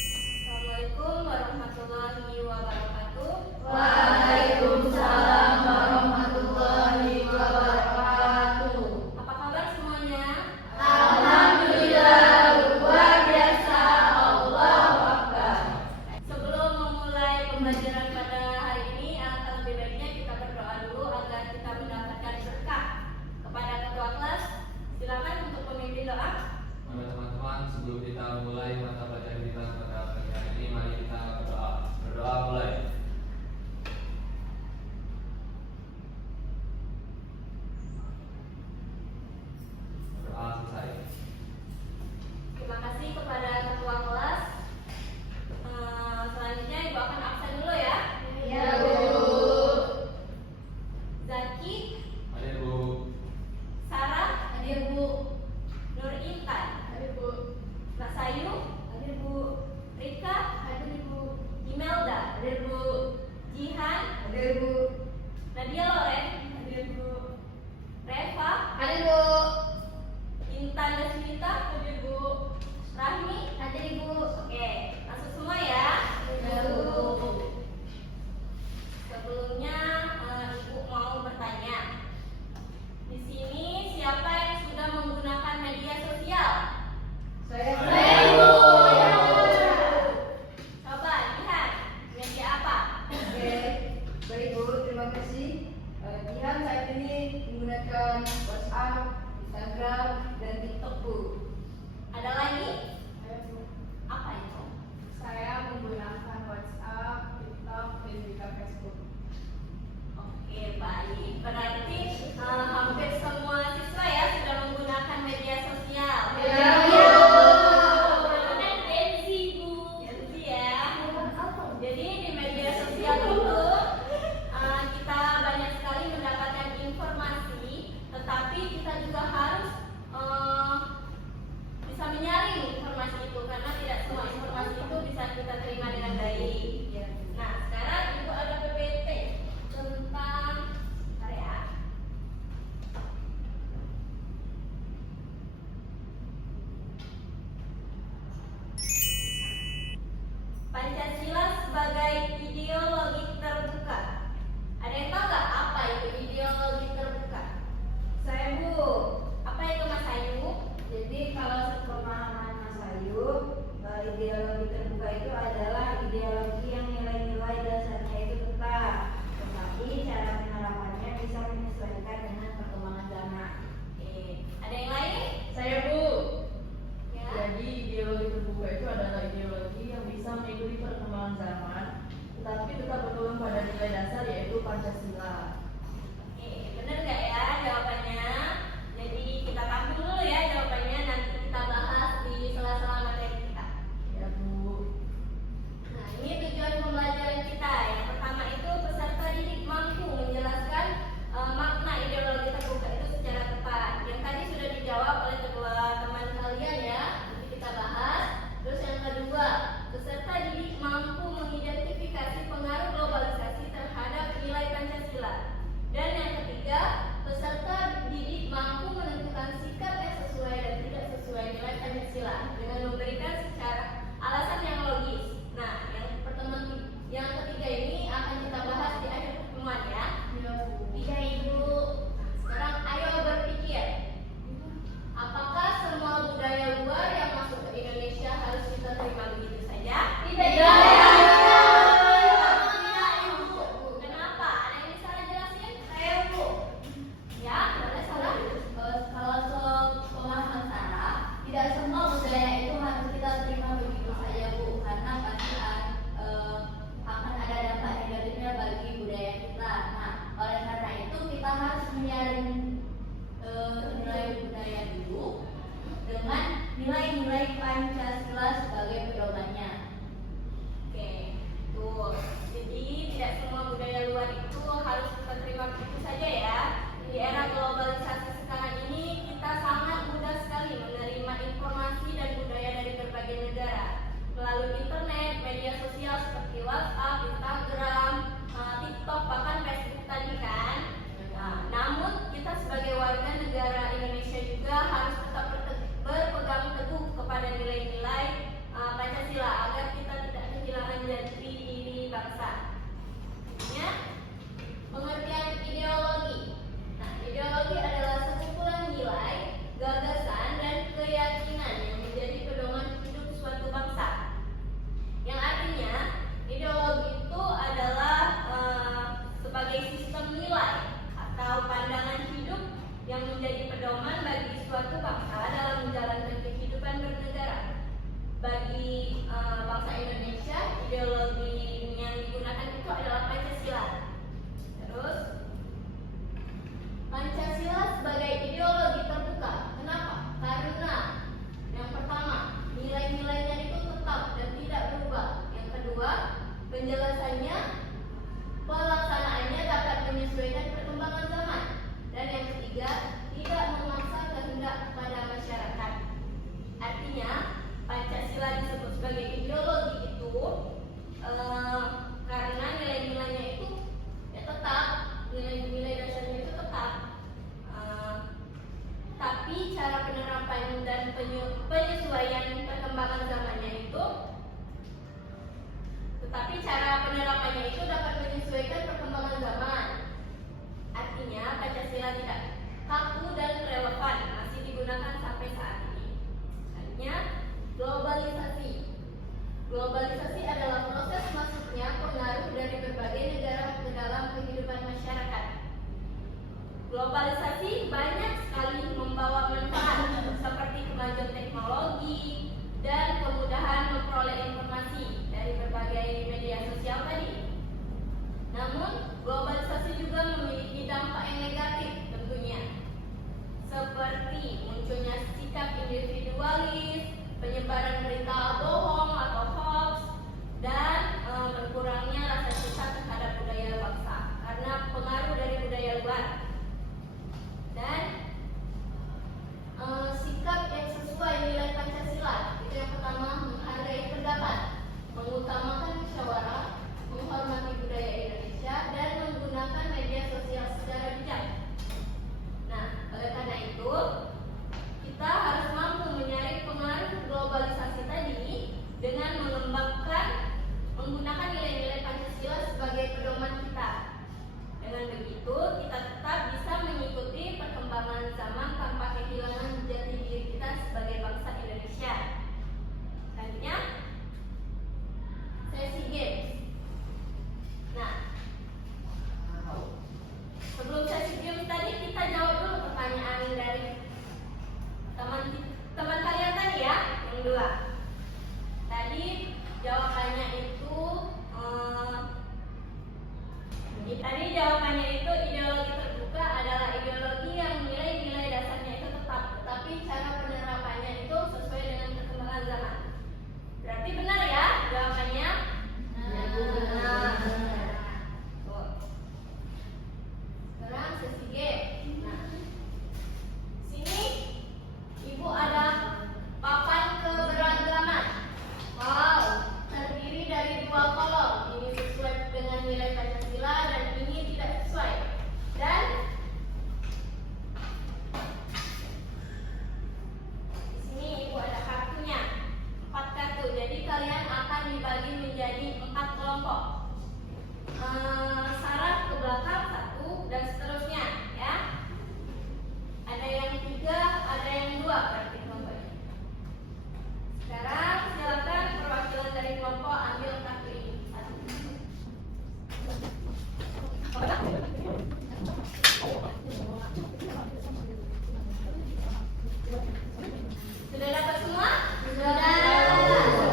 Assalamualaikum warahmatullahi wabarakatuh. Waalaikumsalam warahmatullahi wabarakatuh. Apa kabar semuanya? Alhamdulillah, luar biasa, Allahu Akbar. Sebelum memulai pembelajaran pada hari ini, alangkah lebih baiknya kita berdoa dulu agar kita mendapatkan berkah. Kepada ketua kelas, silakan untuk memimpin doa. Teman-teman, sebelum kita mulai mata pelajaran kita pada pagi hari ini, mari kita berdoa. Berdoa mulai. Berdoa selesai. Terima kasih kepada ketua kelas. Selanjutnya Ibu akan absen dulu ya. Ya, Bu. Zaki, Hadir, Bu. Sarah, Hadir, Bu. Nur Intan, Hadir, Bu. Mbak Sayu, Hadir, Bu. Rika, Hadir, Bu. Imelda, hadir Bu. Jihan, Hadir, Bu. Nadia Loren, hadir Bu. Reva, Hadir, Bu. Intan Desmita, hadir Bu. Rahmi, Hadir, Bu. oke, masuk semua ya. Ya, Bu. Sebelumnya Ibu mau bertanya. Di sini siapa yang sudah menggunakan media sosial? Saya, Bu. Coba lihat media apa? Oke, baik Bu, terima kasih. Jihan saat ini menggunakan WhatsApp, Instagram, dan TikTok, Bu. Ada lagi? Saya, Bu. Apa itu? Saya menggunakan WhatsApp, TikTok, dan juga Facebook. Oke, baik. Berarti hampir semua siswa ya sudah menggunakan media sosial. Ya, Bu. Bu. Kan Gen Z, Bu. Gen Z ya. Jadi di media sosial itu kita banyak sekali mendapatkan informasi, tetapi kita juga harus bisa menyaring informasi itu karena tidak semua informasi itu bisa kita terima dengan baik. Nah, sekarang Ibu ada PPT tentang penyesuaian perkembangan zamannya itu, tetapi cara penerapannya itu dapat menyesuaikan perkembangan zaman. Artinya Pancasila tidak kaku dan relevan, masih digunakan sampai saat ini. Selanjutnya, globalisasi. Globalisasi adalah proses masuknya pengaruh dari berbagai negara ke dalam kehidupan masyarakat. Globalisasi banyak sekali membawa manfaat seperti kemajuan teknologi dan kemudahan memperoleh informasi dari berbagai media sosial tadi. Namun, globalisasi juga memiliki dampak yang negatif tentunya, seperti munculnya sikap individualis, penyebaran berita bohong atau hoax, dan berkurangnya rasa cinta terhadap budaya bangsa karena pengaruh dari budaya luar. Dan sikap yang sesuai nilai Pancasila itu yang pertama, menghargai pendapat, mengutamakan musyawarah, menghormati budaya Indonesia, dan menggunakan media sosial secara bijak. Nah, oleh karena itu kita harus mampu menyaring pengaruh globalisasi tadi dengan menggunakan nilai-nilai Pancasila sebagai pedoman kita. Dengan begitu, kita tetap bisa mengikuti perkembangan zaman tanpa kehilangan jati diri kita sebagai bangsa Indonesia. Selanjutnya, sesi games. Nah, sebelum sesi games tadi kita jawab dulu pertanyaan dari teman kalian tadi ya, yang dua. Tadi jawabannya itu ideologi terbuka adalah ideologi yang nilai-nilai dasarnya itu tetap, tetapi cara penerapannya itu sesuai dengan perkembangan zaman. Berarti benar ya jawabannya? Nah. Sekarang sesi G. Nah, sini Ibu ada papan keberagaman. Wow, terdiri dari 2 kolom. Ini sesuai dengan nilai Pancasila dan ini tidak sesuai. Dan di sini Ibu ada kartunya, 4 kartu. Jadi kalian akan dibagi menjadi 4 kelompok. Saraf ke belakang 1 dan seterusnya ya. Ada yang 3, ada yang 2 berarti kelompoknya. Sekarang silakan perwakilan dari kelompok ambil kartu ini. Sudah dapat semua? Sudah.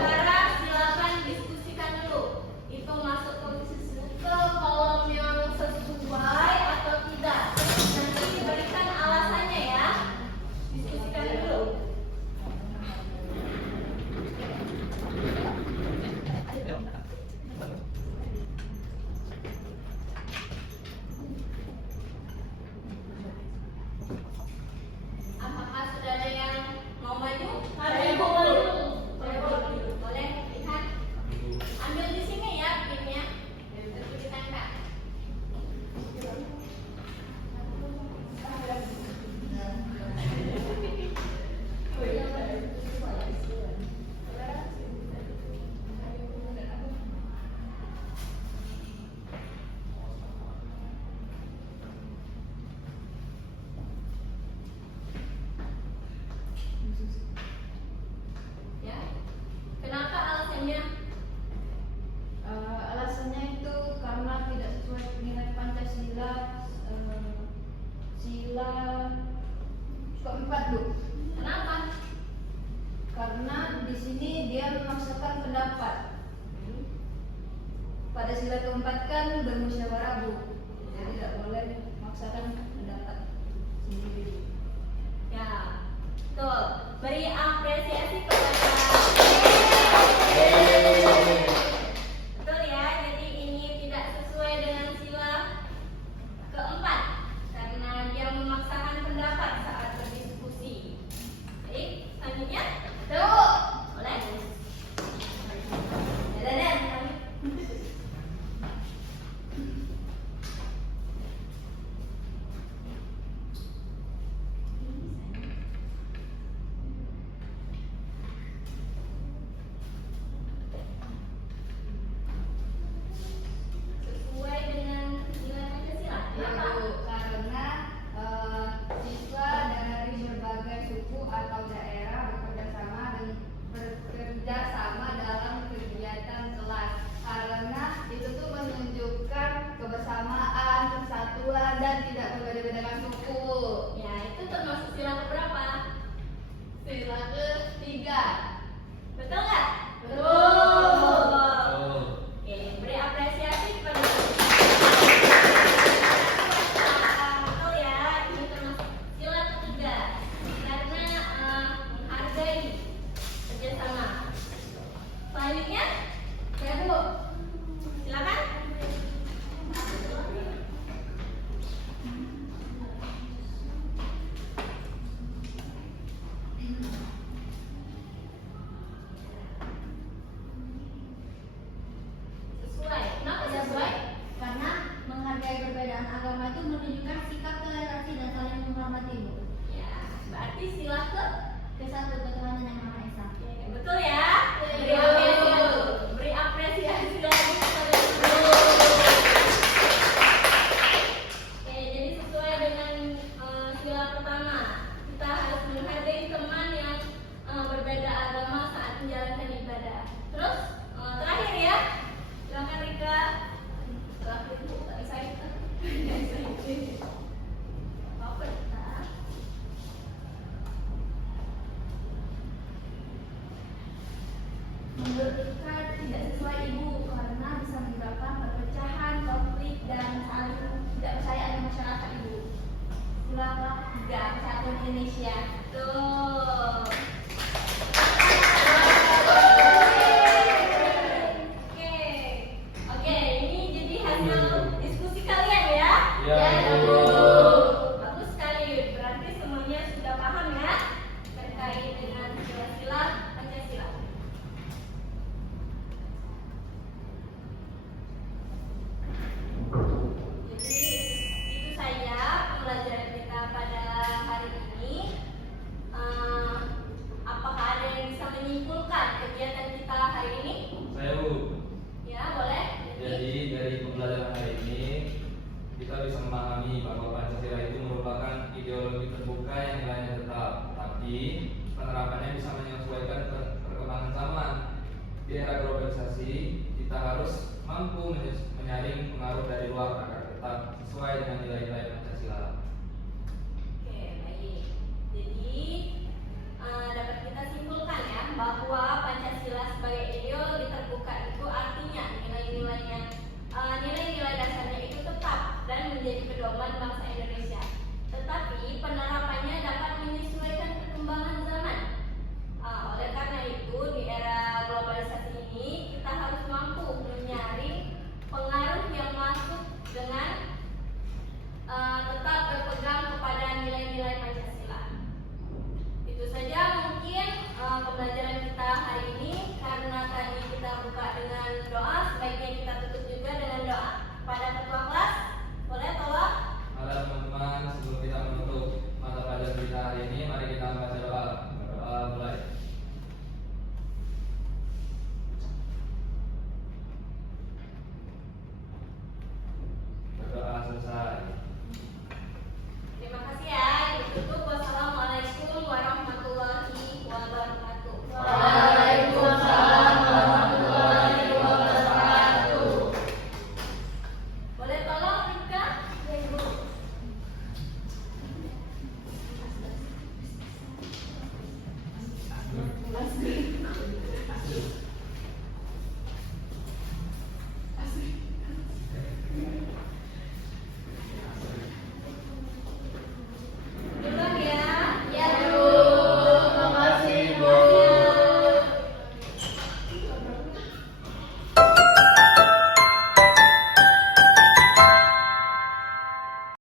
Sekarang silakan diskusikan dulu. Itu masuk ke kolom yang sesuai atau tidak. Nanti diberikan alasannya ya. Diskusikan dulu. Apakah sudah ada yang mau maju? Ada Ibu maju. Boleh lihat. Ambil di sini ya pinnya. Terus ditempel. Ya. Kenapa alasannya? Alasannya itu karena tidak sesuai nilai Pancasila, sila keempat, Bu. Kenapa? Karena di sini dia memaksakan pendapat. Pada sila keempat kan bermusyawarah, Bu. Jadi tidak boleh memaksakan pendapat sendiri. Ya. Tuh, beri apresiasi kepada betul ya, jadi ini tidak sesuai dengan sila keempat karena dia memaksakan pendapat saat berdiskusi. Baik, selanjutnya tuh, boleh? Dan Berarti sila ke Satu ketuhanan yang Maha Esa. Oke, betul ya? Beri apresiasi. Beri apresiasi lagi kepada guru. Oke, jadi sesuai dengan sila pertama, kita harus menghargai teman yang berbeda agama saat menjalankan ibadah. Terus terakhir ya, silakan Rika. Terakhir Bu, tak bisa itu. Apa kita? Menurut Rika tidak sesuai Ibu karena bisa menyebabkan perpecahan, konflik, dan saling tidak percaya di masyarakat Ibu. Ulanglah 3 Persatuan Indonesia. Tuh. Oke. Oke, ini jadi hasil diskusi kalian ya? Ya, Ibu. Ibu. Bagus sekali. Berarti semuanya sudah paham ya terkait dengan sila-sila Pancasila. Jadi itu saja pembelajaran kita pada hari ini. Apakah ada yang bisa menyimpulkan kegiatan kita hari ini? Saya Bu. Ya, boleh. Jadi dari pembelajaran hari ini kita bisa memahami bahwa Pancasila itu merupakan ideologi terbuka yang nilainya tetap, tapi penerapannya bisa menyesuaikan perkembangan zaman. Di era globalisasi, kita harus mampu menyaring pengaruh dari luar agar tetap sesuai dengan nilai-nilai